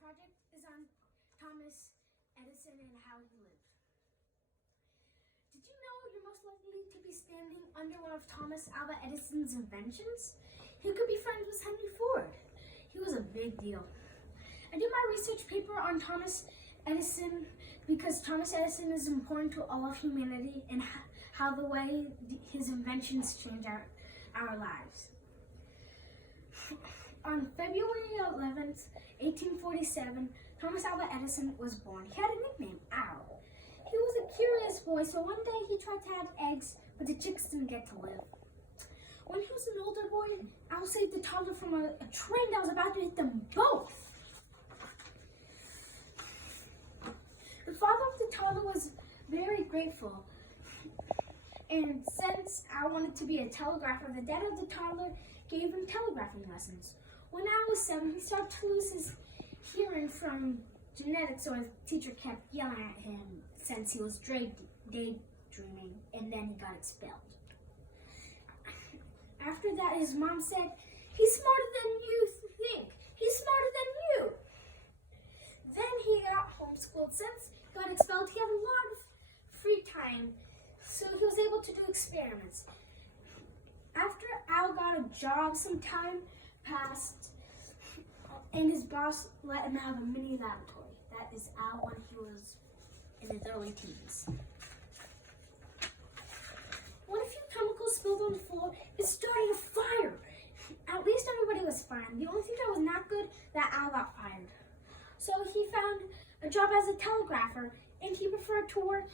project is on Thomas Edison and how he lived. Did you know you're most likely to be standing under one of Thomas Alva Edison's inventions? He could be friends with Henry Ford. He was a big deal. I did my research paper on Thomas Edison because Thomas Edison is important to all of humanity and how the way his inventions change our lives. On February 11th, 1847, Thomas Alva Edison was born. He had a nickname, Al. He was a curious boy, so one day he tried to have eggs, but the chicks didn't get to live. When he was an older boy, Al saved the toddler from a train that was about to hit them both. The father of the toddler was very grateful. And since Al wanted to be a telegrapher, the dad of the toddler gave him telegraphing lessons. When Al was 7, he started to lose his hearing from genetics, so his teacher kept yelling at him since he was daydreaming, and then he got expelled. After that, his mom said, "He's smarter than you think. He's smarter than you." Then he got homeschooled. Since he got expelled, he had a lot of free time, so he was able to do experiments. After Al got a job, some time passed, and his boss let him have a mini laboratory. That is Al when he was in his early teens. When a few chemicals spilled on the floor, it started a fire. At least everybody was fine. The only thing that was not good, that Al got fired. So he found a job as a telegrapher, and he preferred to work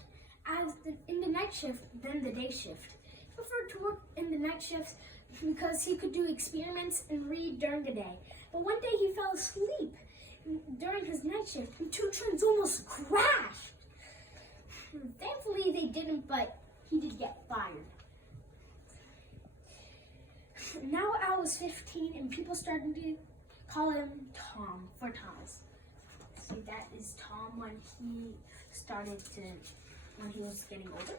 in the night shift than the day shift. He preferred to work in the night shift because he could do experiments and read during the day. But one day he fell asleep during his night shift, and 2 trains almost crashed. Thankfully they didn't, but he did get fired. Now Al was 15, and people started to call him Tom for Thomas. See, that is Tom when he was getting older.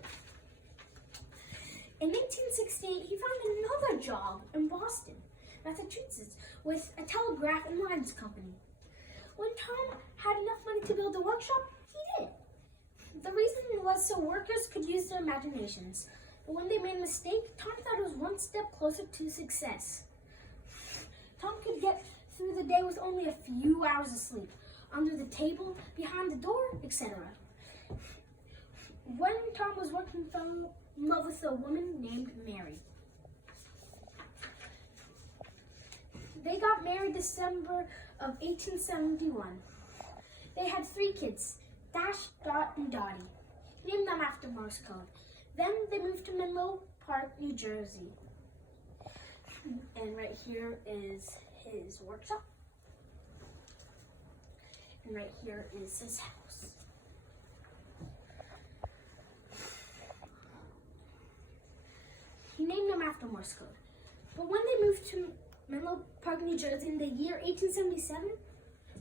In 1868, he found another job in Boston, Massachusetts, with a telegraph and lines company. When Tom had enough money to build a workshop, he did. The reason was so workers could use their imaginations. But when they made a mistake, Tom thought it was one step closer to success. Tom could get through the day with only a few hours of sleep, under the table, behind the door, etc. When Tom was working, he fell in love with a woman named Mary. They got married December of 1871. They had 3 kids, Dash, Dot, and Dottie. He named them after Morse code. Then they moved to Menlo Park, New Jersey. And right here is his workshop. And right here is his house. He named them after Morse code. But when they moved to Menlo Park, New Jersey in the year 1877,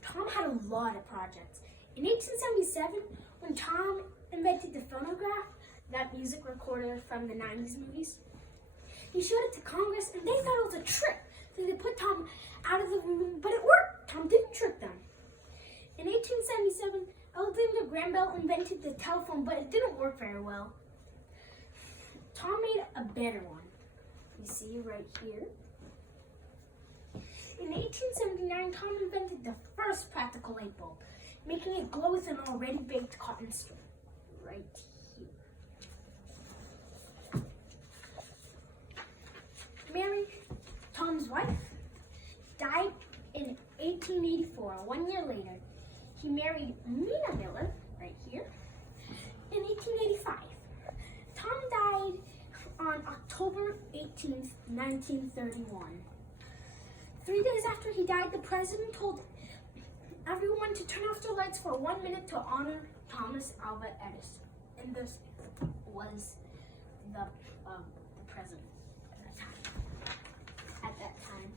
Tom had a lot of projects. In 1877, when Tom invented the phonograph, that music recorder from the 90s movies, he showed it to Congress, and they thought it was a trick. So they put Tom out of the room, but it worked. Tom didn't trick them. In 1877, Alexander Graham Bell invented the telephone, but it didn't work very well. Tom made a better one. You see right here. In 1879, Tom invented the first practical light bulb, making it glow with an already baked cotton string. Right here. Mary, Tom's wife, died in 1884. 1 year later, he married Mina Miller, right here, in 1885. Tom died on October 18th, 1931. 3 days after he died, the president told everyone to turn off their lights for 1 minute to honor Thomas Alva Edison. And this was the president at that time,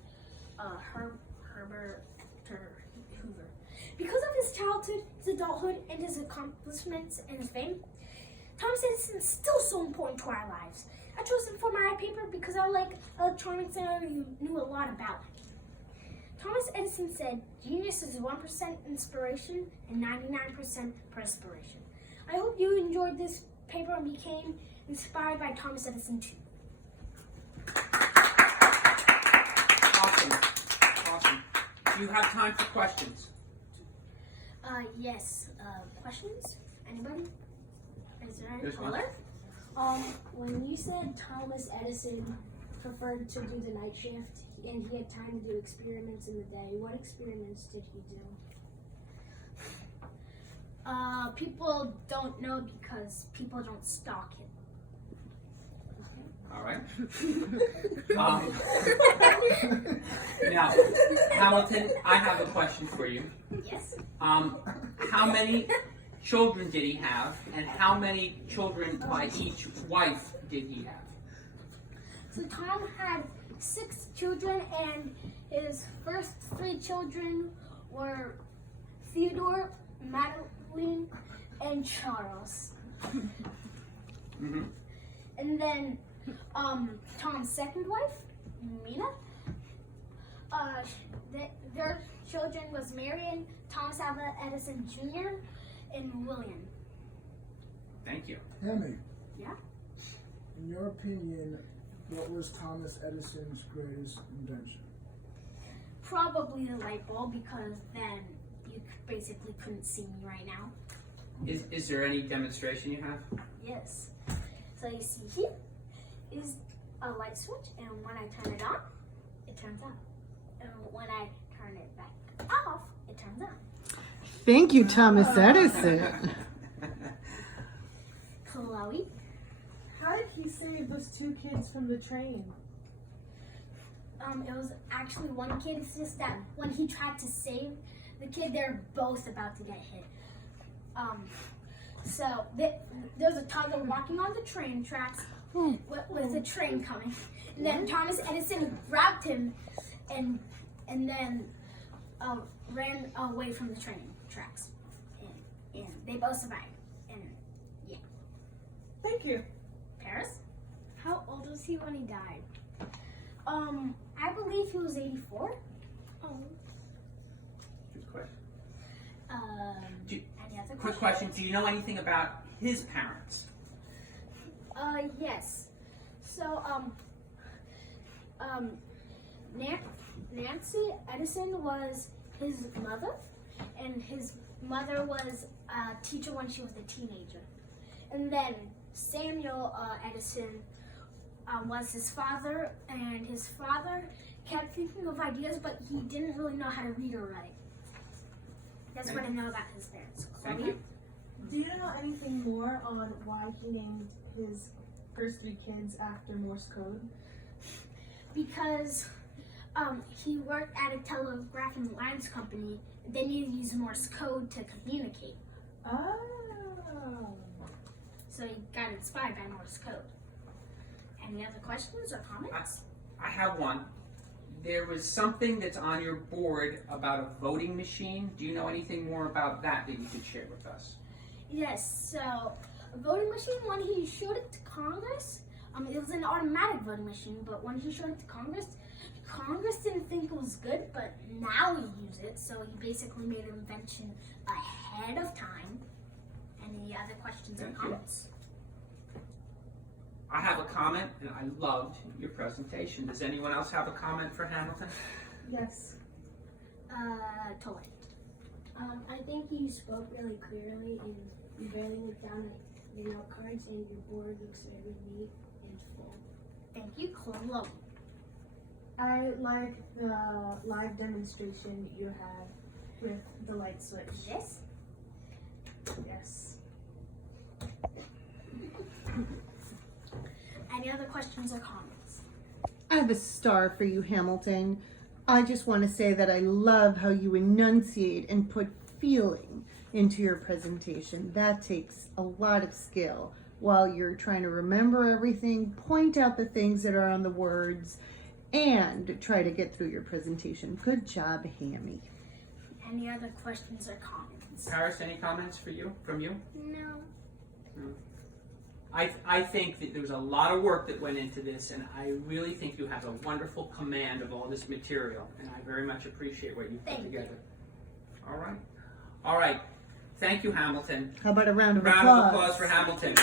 Herbert Hoover. Because of his childhood, his adulthood, and his accomplishments and his fame, Thomas Edison is still so important to our lives. I chose him for my paper because I like electronics and I knew a lot about it. Thomas Edison said, "Genius is 1% inspiration and 99% perspiration." I hope you enjoyed this paper and became inspired by Thomas Edison too. Awesome. Do you have time for questions? Yes. Questions? Anybody? Is there any There's one. caller? When you said Thomas Edison preferred to do the night shift and he had time to do experiments in the day, what experiments did he do? People don't know because people don't stalk him. All right. Now, Hamilton, I have a question for you. Yes. How many children did he have, and how many children by each wife did he have? So Tom had 6 children, and his first 3 children were Theodore, Madeline, and Charles. Mm-hmm. And then Tom's second wife, Mina, their children was Marion, Thomas Alva Edison Jr., and William. Thank you. Hammy. Yeah? In your opinion, what was Thomas Edison's greatest invention? Probably the light bulb, because then you basically couldn't see me right now. Is there any demonstration you have? Yes. So you see here is a light switch, and when I turn it on, it turns on. And when I turn it back off, it turns on. Thank you, Thomas Edison. Chloe? How did he save those 2 kids from the train? It was actually one kid. It's just that when he tried to save the kid, they're both about to get hit. So there's a toddler walking on the train tracks with the train coming, and then Thomas Edison grabbed him and then ran away from the train tracks, and they both survived. And yeah. Thank you. Paris? How old was he when he died? I believe he was 84. Good question. Any other Quick question. Do you know anything about his parents? Yes. So, Nancy Edison was his mother, and his mother was a teacher when she was a teenager. And then Samuel Edison was his father, and his father kept thinking of ideas, but he didn't really know how to read or write. That's what I know about his parents. Thank you. Do you know anything more on why he named his first 3 kids after Morse code? Because he worked at a telegraph and lines company, and then you use Morse code to communicate. Oh. So he got inspired by Morse code. Any other questions or comments? I have one. There was something that's on your board about a voting machine. Do you know anything more about that you could share with us? Yes, so a voting machine, when he showed it to Congress, it was an automatic voting machine, but when he showed it to Congress didn't think it was good, but now we use it, so he basically made an invention ahead of time. Any other questions or Thank you. comments? I have a comment, and I loved your presentation. Does anyone else have a comment for Hamilton? Yes. Totally. I think you spoke really clearly and you barely looked down at the note cards and your board looks very neat and full. Thank you, Chloe. I like the live demonstration you had with the light switch. Yes? Yes. Any other questions or comments? I have a star for you, Hamilton. I just want to say that I love how you enunciate and put feeling into your presentation. That takes a lot of skill while you're trying to remember everything, point out the things that are on the words, and try to get through your presentation. Good job, Hammy. Any other questions or comments? Paris, any comments from you? No. I think that there was a lot of work that went into this, and I really think you have a wonderful command of all this material, and I very much appreciate what you've put Thank you. together. All right. Thank you, Hamilton. How about a round of Round applause? of applause for Hamilton.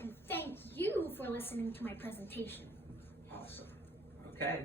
And thank you for listening to my presentation. Awesome. Okay.